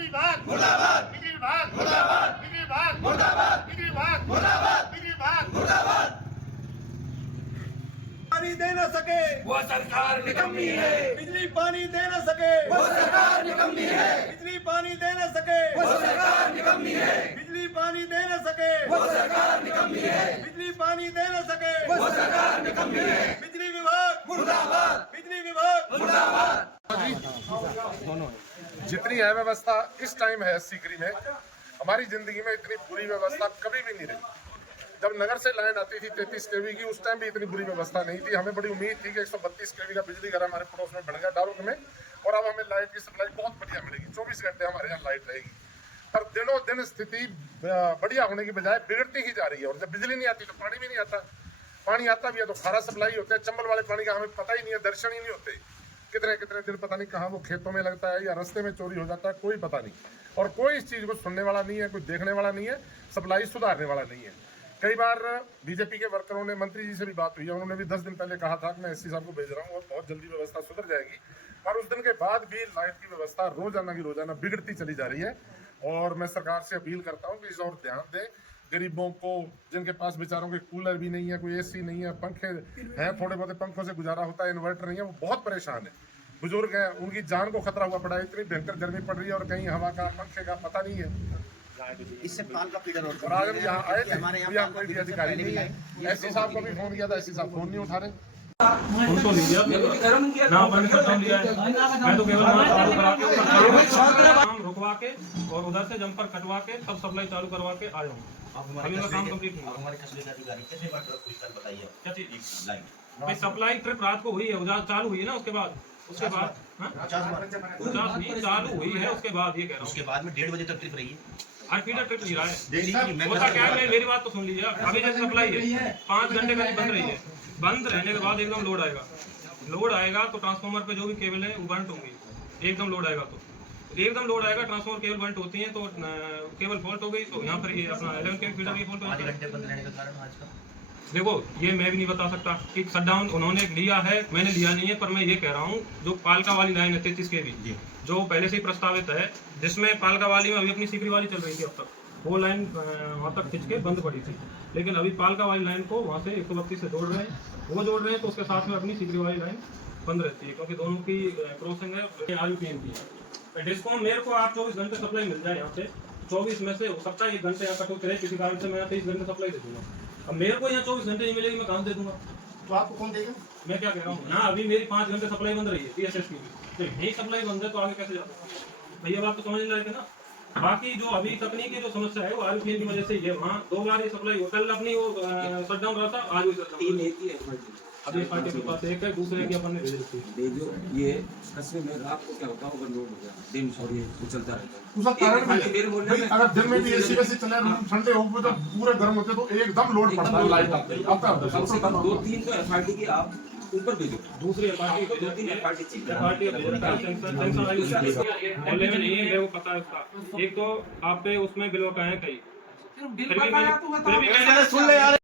बिजली विभाग मुर्दाबाद, बिजली विभाग मुर्दाबाद, बिजली विभाग मुर्दाबाद, बिजली विभाग मुर्दाबाद, बिजली विभाग मुर्दाबाद। पानी दे न सके वो सरकार निकम्मी है, बिजली पानी दे न सके वो सरकार निकम्मी है, बिजली पानी दे न सके वो सरकार निकम्मी है, बिजली पानी दे न सके वो सरकार निकम्मी है, बिजली पानी दे न सके वो सरकार निकम्मी है। बिजली विभाग मुर्दाबाद, बिजली विभाग मुर्दाबाद। जितनी अव्यवस्था इस टाइम है सीकरी में, हमारी जिंदगी में इतनी बुरी व्यवस्था कभी भी नहीं रही। जब नगर से लाइन आती थी 33 केवी की, उस टाइम भी इतनी बुरी व्यवस्था नहीं थी। हमें बड़ी उम्मीद थी कि 132 केवी का बिजली घर हमारे पड़ोस में बन गया डारुक में, और अब हमें लाइट की सप्लाई बहुत बढ़िया मिलेगी, 24 घंटे हमारे यहाँ लाइट रहेगी। पर दिनों दिन स्थिति बढ़िया होने की बजाय बिगड़ती ही जा रही है। और जब बिजली नहीं आती तो पानी भी नहीं आता, पानी आता भी है तो खारा सप्लाई होता है। चंबल वाले पानी का हमें पता ही नहीं है, दर्शन ही नहीं होते। कितने कितने दिन पता नहीं कहाँ वो खेतों में लगता है या रास्ते में चोरी हो जाता है, कोई पता नहीं। और कोई इस चीज़ को सुनने वाला नहीं है, कोई देखने वाला नहीं है, सप्लाई सुधारने वाला नहीं है। कई बार बीजेपी के वर्करों ने, मंत्री जी से भी बात हुई है, उन्होंने भी 10 दिन पहले कहा था कि मैं एससी साहब को भेज रहा हूँ और बहुत जल्दी व्यवस्था सुधर जाएगी। पर उस दिन के बाद भी लाइट की व्यवस्था रोजाना की रोजाना बिगड़ती चली जा रही है। और मैं सरकार से अपील करता हूँ कि इस और ध्यान दें। गरीबों को, जिनके पास बेचारों के कूलर भी नहीं है, कोई एसी नहीं है, पंखे हैं, थोड़े बहुत पंखों से गुजारा होता है, इन्वर्टर नहीं है, वो बहुत परेशान है। बुजुर्ग हैं, उनकी जान को खतरा हुआ पड़ा है, इतनी भयंकर गर्मी पड़ रही है और कहीं हवा का, पंखे का पता नहीं है। इससे पाल का पीड़न होता और आज हम यहाँ आए थे, यहाँ कोई भी अधिकारी नहीं है। एससी साहब को भी फोन किया था, एससी साहब फोन नहीं उठा रहे। उनको नहीं दिया ना, परमिशन कम लिया है। मैं तो केवल वहाँ चालू करा के काम रुकवा के और उधर से जंपर कटवा के तब सप्लाई चालू करवा के आया हूँ। अभी मेरा काम कंप्लीट नहीं हुआ। हमारे कस्बे का अधिकारी कितने बार ट्रक पूछ कर बताइए क्या चीज लाइन भाई? सप्लाई ट्रिप रात को हुई है, उधर चालू हुई है ना, उसके बाद 50 बार चालू हुई है, उसके बाद ये कह रहा हूँ। उसके बाद में 1:30 बजे तक ट्रिप रही है। आज फीडर ट्रिप नहीं रहा है। डेली होता क्या है, मेरी बात तो सुन लीजिए। अभी जैसे सप्लाई है 5 घंटे का बंद रही है, बंद रहने के बाद एकदम लोड आएगा। लोड आएगा तो ट्रांसफार्मर पे जो भी केबल है वो बंट होंगी। एकदम लोड आएगा तो एकदम लोड आएगा, ट्रांसफार्मर केबल बंट होती है तो केबल फॉल्ट हो गई तो यहाँ पर ये अपना 11 के फीडर भी फॉल्ट हो आधे जाता है। घंटे बंद रहने का कारण आज का देखो ये मैं भी नहीं बता सकता कि शटडाउन उन्होंने लिया है, मैंने लिया नहीं है। पर मैं ये कह रहा हूँ जो पालका वाली लाइन है 33 केवी जो पहले से ही प्रस्तावित है, जिसमें पालका वाली में अभी अपनी सीकरी वाली चल रही थी, अब तक वो लाइन वहाँ तक खिंच के बंद पड़ी थी। लेकिन अभी पालका वाली लाइन को वहाँ से 132 से जोड़ रहे हैं, वो जोड़ रहे हैं तो उसके साथ में अपनी सीकरी वाली लाइन बंद रहती है, क्योंकि दोनों की क्रॉसिंग है RUPM की है। डिस्कॉम मेरे को आप 24 घंटे सप्लाई मिल जाए यहाँ से, 24 में से हो सकता है 1 घंटे यहाँ कटौती रहे किसी कारण से, मैं 23 घंटे सप्लाई दे दूंगा। अब मेरे को यहाँ 24 घंटे नहीं मिलेगी, मैं कहाँ दे दूंगा? तो आपको कौन देगा? मैं क्या कह रहा हूँ, यहाँ अभी मेरी 5 घंटे सप्लाई बंद रही है PSS की, तो यही सप्लाई बंद है तो आगे कैसे जाता? भैया बात तो समझ लायक है ना। बाकी जो अभी तकनीकी जो समस्या है वो RUPM की वजह से ये वहाँ 2 बार ये सप्लाई हो, कल अपनी वो शटडाउन रहा था, आज भी अभी पार्टी के पास एक है, दूसरे की अपन ने भेज दी। जो ये कस्बे में रात को क्या होता है, ओवरलोड हो गया, दिन और ये चलता रहता है। उसका कारण भी है। भाई अगर दिन में भी एसी वैसे चले, ठंडे हो गए तो पूरे गर्म होते तो एकदम लोड पड़ता है लाइट आता है। कम से कम 2-3 तो FRT की आप ऊपर भेजो, दूसरी पार्टी तो 2-3 FRT चाहिए। पार्टी नहीं है, मेरे को पता है उसका। एक तो आप पे उसमें बिल बकाया कई, फिर भी मैंने सुन ले यार।